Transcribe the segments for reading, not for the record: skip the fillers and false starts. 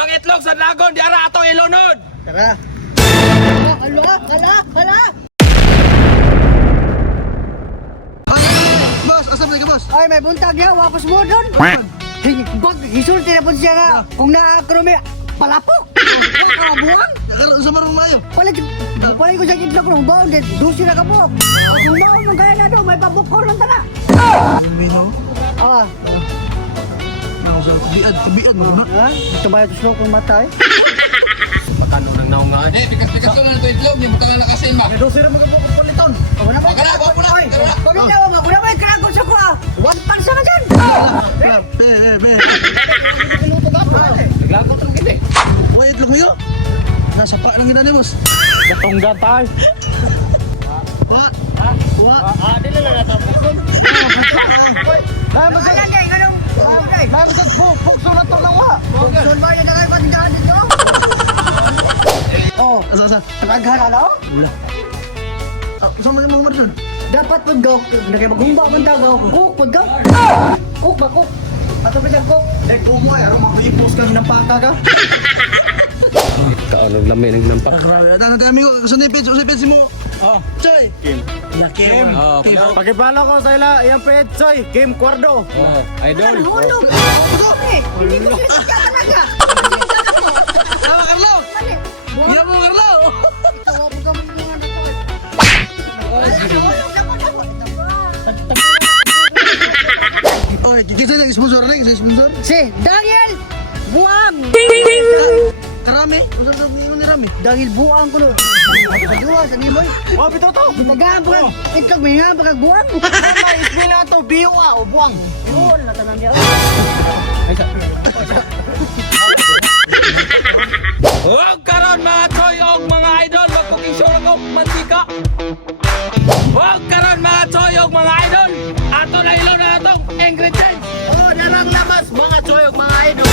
Ang itlog sa dragon, di ara ato ilunod. Tara. Hala. Boss, asa mo ka, boss? Ay, may buntag niya, wapos mo doon. Bag, isulti na po siya nga, kung nakakrumi, palapok. Buwang. Kalau sa marong mayo. Palay ko sa itlog ng bounded, dusi na kabuk. At umaon mong kaya na doon, may pabukor lang tala. Minaw. Ah, Nang sa tabian mo na. ha? Ito ba yung slow kong mata eh? Matano nang naunga. Pikas ko na ito itlog, yung butang na lakasin ba? Dosi ra magabukod paliton. Ako na ba? Wala, wala po na. Pagkitawa mo, ako na ba yung krakot sa kuha? One pan sa dyan. Be. Bigla ko tong gid. Wait lang yo. Nasa pa nang ginani, boss. Katunggan tayo. Dili na natapos. Ay, masad. Ay, masad pukso na to nang wa. Bukson ba yun na kayo patindahan dito? Oh, Asa. naghala na oh? Saan mo yung mga doon? Dapat pag daw, nagay-magumba man daw, cook pag daw. Cook ba, cook? Ato ba siya cook? Kumo ay aron mag-ipos ka ng paka ka. Kaano lamay ng nampak. Grabe, dami amigo, usipin mo. Choy. Kim. Pakipalo ko sa ila, yung pet, Soy, Kim Cuerdo. Idol. Hulog! Hindi ko siya talaga! Tama, Carlo. Iya mo, Carlo. Tawa mo kami mga anak ko. Oy, kita yung sponsor na, isa sponsor. Si Daniel Buang! Karami, sponsor ni Rami. Daniel Buang ko no. Pagkaduwa sa Nimoy. Oh, bito to. Ipagaan pa kag itlog, may nga pa kag buwang. Ay, ismi na to, biwa o buwang. Yun, natanang niya. Huwag karon mga choy og mga idol, magkuking sure ko mantika. Huwag karon mga choy og mga idol. Ato na ilo na atong ingredients. Oh, narang lamas, mga choyog, mga idol.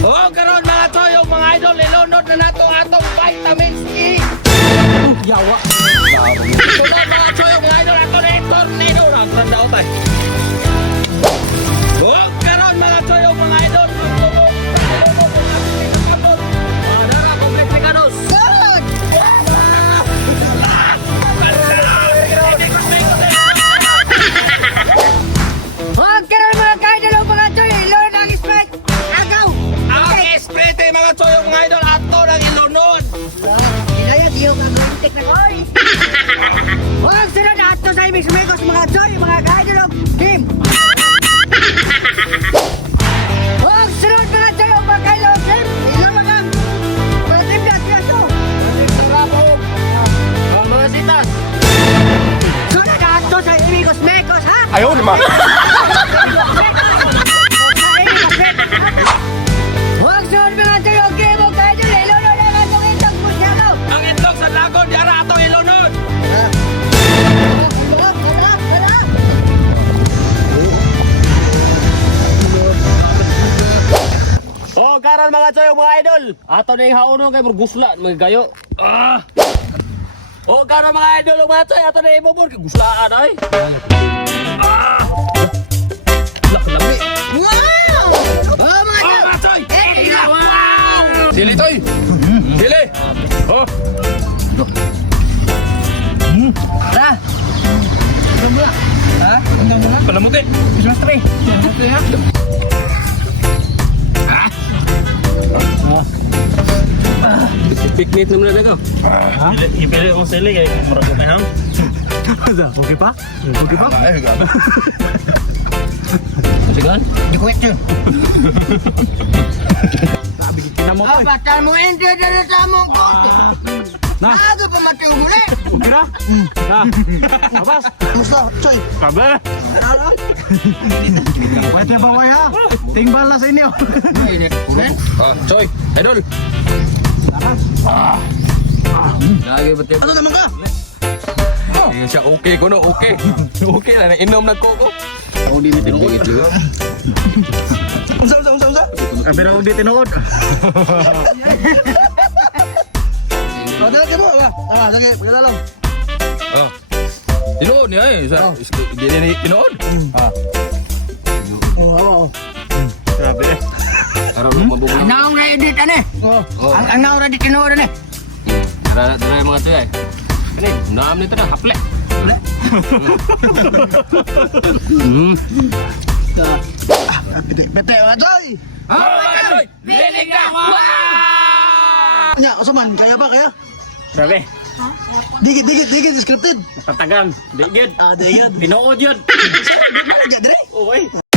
Huwag karon mga choy og mga idol, ilunod na nato atong vitamins E. Yawa. Sunod mga choy og mga idol, ato na yung tornado. Nagtanda ko tayo. Huwag karon mga choy og mga idol. Nara, kompleks Good! Huwag ka rin mga kaidol o mga choy, ilon ang Sprite. Agaw! Ang esprete mga choy og mga idol, ato nang ilunod. Inaya, diyo ka guntik na koy. Huwag sunod na ato sa imig sumikos mga choy, mga kaidol o Kim. Huwag sunod mga choy o mga kaidol o Kim. Ilon lang. Mga Kim na siya to. Mga sitas. Sunod na ato sa imig sumikos ha? Ayaw, lima. Huwag sunod mga choy o Kim o kaidol. Ilon lang ang atong itong pusyagaw. Ang itlog sa dragon, di ara ato ilunod. Oh, karon mga choyog, mga idol. Ato na yung hauno kay Murgusla, mga gayo. Oh, karon mga idol, mga choy, ato na yung ibubur kay guslaan ay. Lami. Wow! Oh, mga Oh, mga choy! Wow! Sili toy! Sili! Oh! Tara! Ha? Palamuti! Christmas tree! Piknik naman na ito. Ipili kong sili kay murag may ham. Okay pa? Okay pa? Sigan? Di ko ito! Sabi kita mo Oh, bata mo hindi na sa mong kote! Na. Bago pa matiuli! Okay na? Na. Abas. Musta, Choy? Kabe. Pwede ba way ha? Tingbal na sa inyo. Choy! Idol! Lagi ba Ano naman ka? Hindi siya okay ko no, okay. Okay na, inom na koko. Ako di mo tinuod. Unsa. Pero ako di tinuod. Lagi mo ba? Lagi, pagkala lang. Tinood niya eh. Hindi niya tinood. Oo. Grabe eh. Karon mabubulang. Naong na edit ane. Oh. Ang naong na edit tinuod ane. Tara na mga Choy ay. Kani, naam nito na haple. Pete, Joy! Mga Choy, bilig na. Anya, usaman, kaya ba kaya? Sabi, Digit, scripted. tatagang. Di good. Ah, digit. Tinuod yun. Di ba, dire? Okay.